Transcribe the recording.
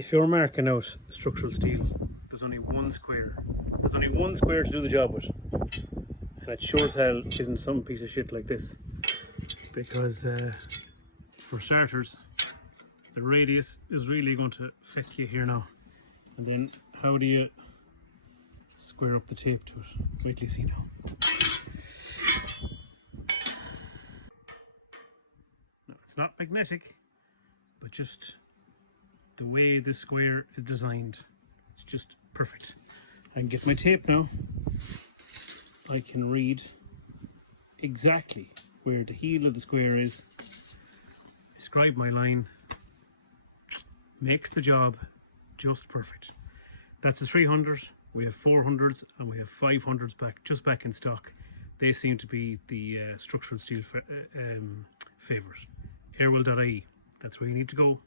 if you're marking out structural steel, there's only one square. There's only one square to do the job with. And it sure as hell isn't some piece of shit like this. Because for starters, the radius is really going to affect you here now. And then how do you square up the tape to it? Wait till you see now. No, it's not magnetic, but just the way this square is designed, it's just perfect. I can get my tape now. I can read exactly where the heel of the square is, describe my line, makes the job just perfect. That's a 300, we have 400s and we have 500s back in stock. They seem to be the structural steel favourite. Airwell.ie, that's where you need to go.